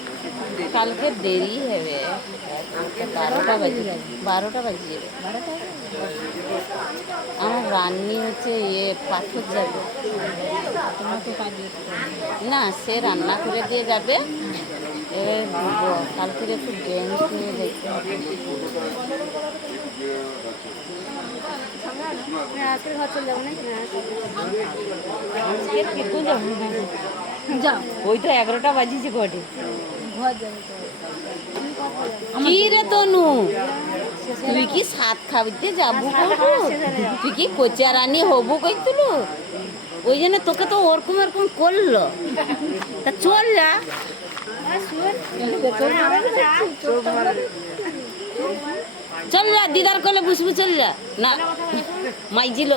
কালকে দেরি হবে, 12টা বাজে যাবে। আমার রান্নি হচ্ছে পাথর যাবে না, সে রান্না করে দিয়ে যাবে। কালকে একটু ব্যাংক নিয়ে যেতে হবে। ওই তো 11টা বাজিছে ঘটে। কি রে তনু, তুই কি সাত খাবিতে যাবো? তুই কি কোচা রানী হবু কইতুলু? ওই জন্য তোকে তো ওরকম করলো। তা চল যা, চল যা, দিদার কলে বুঝবু, চল যা। না মাইজিল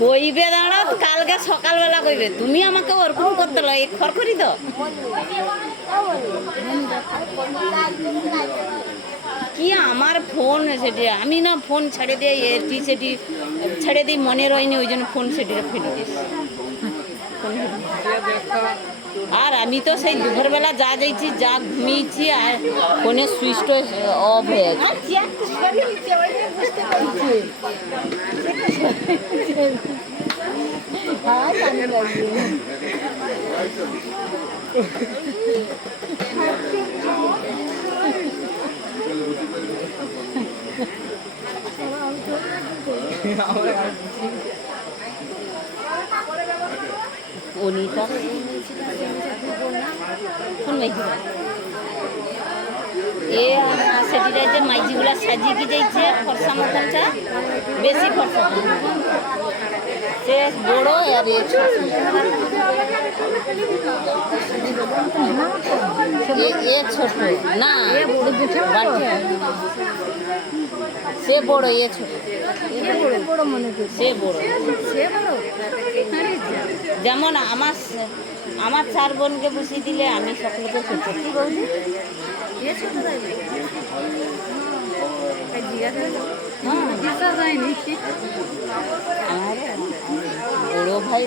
কইবে, দাঁড়া, কালকে সকালবেলা কইবে। তুমি আমাকে ওরকম করতে লো, এই খড়খড়ি তো কি আমার ফোন সেটি আমি না ফোন ছেড়ে দিয়ে এটি সেটি ছেড়ে দিই, মনে রয়নি, ওই জন্য ফোন সেটিটা ফেলে দিস। আর আমি তো সেই দুপুরবেলা যা যাইছি, যা ঘুমিয়েছি, আর ফোনের সুইচটা অফ হয়ে গেছে। অনিতা কোন মাইজি এ সেটিটা যে মাইজিগুলা সাজিয়ে কি যাইছে, ফর্সা মতনটা বেশি ফর্সা, সে বড় আর এ ছোট। এ ছোট না, সে বড়, এ ছোট। সে বড়, যেমন আমার 4 বোনকে বসিয়ে দিলে আমি সকলকে করছি। কি বলছি বড় ভাই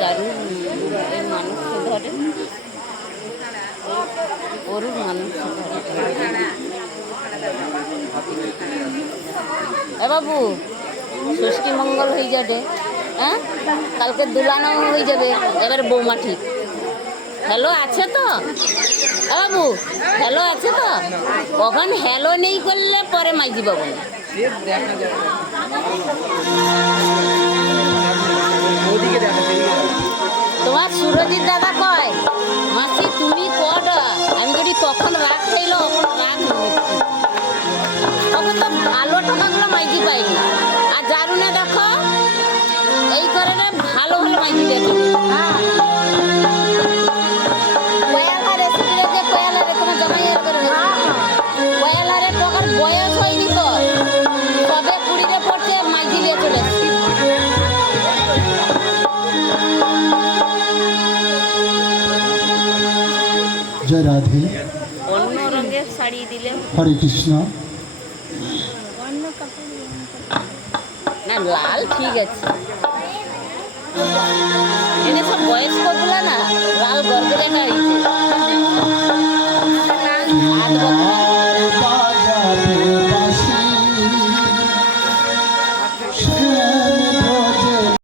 দারুণ মানুষ ধরে, ওর মানুষ এ বাবু, ষষ্ঠী মঙ্গল হয়ে যাবে, হ্যাঁ, কালকে দুলানো হয়ে যাবে। এবার বৌমা ঠিক হ্যালো আছে তো? এ বাবু, হ্যালো আছে তো? কখন হ্যালো নেই করলে পরে মাইজি পাবো না। তোমার সুরজিৎ দাদা কয়, মাসি তুমি কটা? আমি যদি তখন রাগ খাইলো, এখন রাগ তখন তো ভালো টাকাগুলো মাইজি পাইনি। আর জারুনে দেখো এই কারণে ভালো ভালো মাইজি দিয়ে পয়ালা রেসিপিটা যে পয়ালারে তোমার জামাইয়ের করে পয়ালারে টাকার বয়স হয়নি তো, তবে 20 পড়ছে মাইজি দিয়ে চলে এসছি। জয় রাধে, অন্য রঙের শাড়ি দিলে হরে কৃষ্ণ। না লাল ঠিক আছে, এনে সব বয়স্ক গুলা না লাল গরগরে গাড়িছে। বাজাতে